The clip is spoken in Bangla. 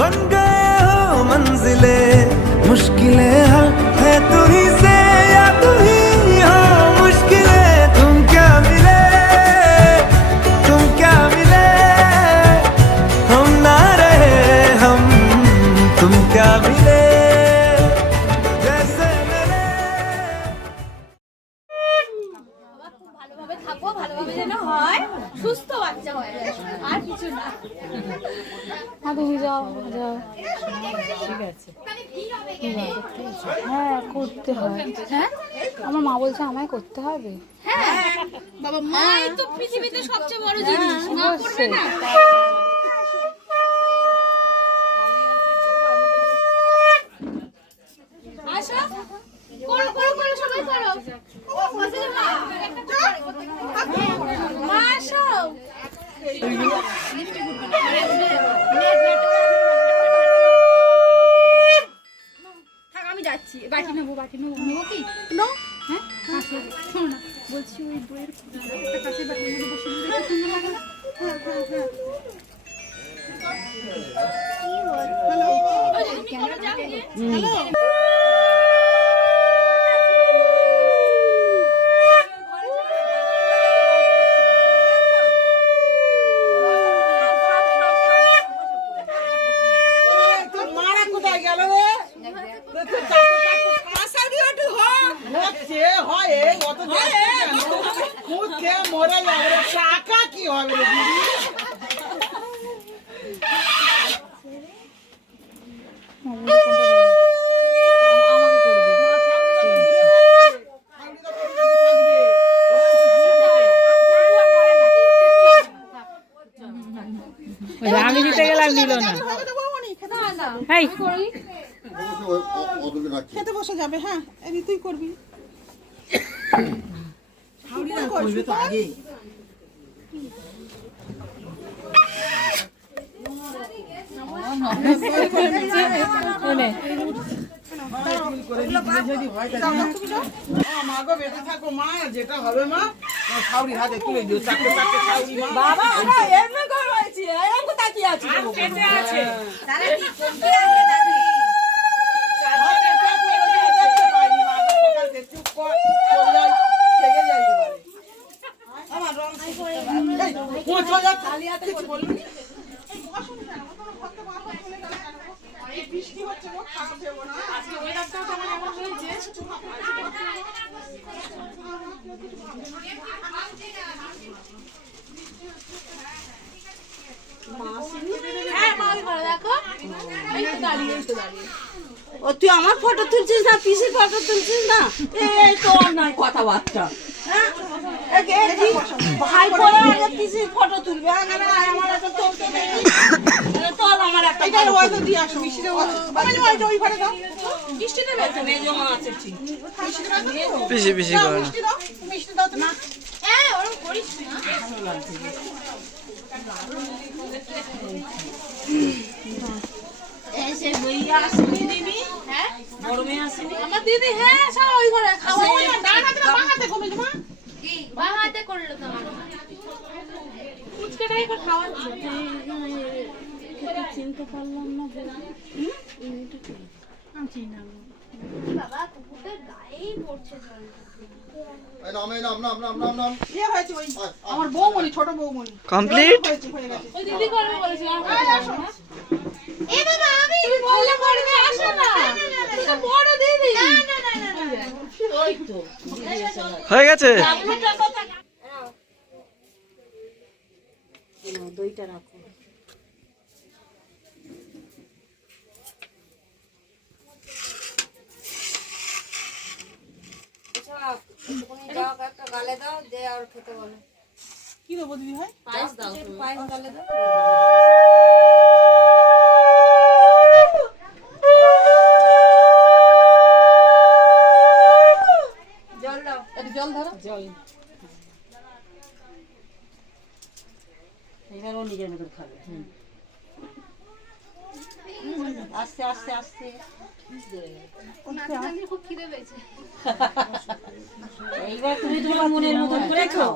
बन गए हो मंजिले मुश्किलें है तू ही से या तू ही हो मुश्किलें तुम क्या मिले हम ना रहे हम तुम क्या मिले जैसे मिले ভালোভাবে থাকো, ভালোভাবে যেন হয়, সুস্থ বাচ্চা হয়, আর কিছু না। হ্যাঁ তুমি যাও যাও, ঠিক আছে। হ্যাঁ করতে হয়। হ্যাঁ আমার মা বলছে আমায় করতে হবে। হ্যাঁ বাবা, মাই তো পৃথিবীতে সবচেয়ে বড় জিনিস, মা করবে না? আসো, করো করো করো, সবাই করো। মা আসো। থাক, আমি যাচ্ছি। বাটি নেবো নেবো কি? নো। হ্যাঁ শোনো না, বলছি ওই বইয়ের একটা কাছে বাটির মধ্যে বসে দেখতে সুন্দর লাগে না? হ্যালো। আমি দিতে গেলাম নিল না। খেতে বসে যাবে। হ্যাঁ এদি তুই করবি। মাগো বেঁচে থাকো মা, যেটা হবে মা ছাউরি হাতে তুলে দিও। চারটে ছাউরি মা। বাবা আমরা এমনি করে রয়েছি, এরকম তাকিয়ে আছি। কেটে আছে তারা কি করতে আছে দাদি? দেখতে পাইনি মা, সকাল থেকে চুপ কর, চলে যাই, থেকে যাই এবারে। আমার রং এই কোন চলে যা খালি হাতে কিছু বলবি? এই বসুন না, আমার ভক্ত বাবা চলে গেল কেন? এই বৃষ্টি হচ্ছে গো, খারাপ দেবো না। আজকে ওয়েদারটাও কেমন এমন হয়েছে। ও তুই আমার ফটো তুলছিস না পিসির ফটো তুলছিস না? এই তো অন্যায় কথাবার্তা। ভাই পরে আগে পিসির ফটো তুলবে, আমার একটা তুলতে নেই। তোর আমার একটা দিয়ে আসো মিষ্টিটা ওই ঘরে দাও। মিষ্টি দেবে তো মেজো মা আছে ঠিক। পিসি পিসি করে মিষ্টি দাও তো না। হ্যাঁ ওরকম করিস না। এসে লইয়া আসেনি দিদি। হ্যাঁ বড় মেয়ে আসেনি আমার দিদি। হ্যাঁ সব ওই ঘরে খাওয়া। ডান হাতে না বাঁ হাতে ঘুমে মা? কি বাঁ হাতে করলো তো আমার ফুচকাটাই করে খাওয়াচ্ছে। চিনতে পারলাম না। বাবা কুকুরটার গায়েই পড়ছে জলটা। হয়েছে ওই আমার বৌমনি, ছোট বৌমনি কমপ্লিট হয়ে গেছে। ওই দিদি করবে বলেছে। এ বাবা আমি তুমি বললে করবে, আসো না। এটা বড় দিদি। না না না না ওই তো হয়ে গেছে। দইটা রাখো। একটা গালে দাও যে আর খেতে বলো। কি দেবো দিদি ভাই? পায়েস দাও, পায়েস গালে দাও। জল দাও, একটু জল ধরো। জল এবার ও নিজের মতো খাবে। আস্তে আস্তে আস্তে খুব খিদে পেয়েছে। এইবার তুমি তোমার মনের মতো করে খাও।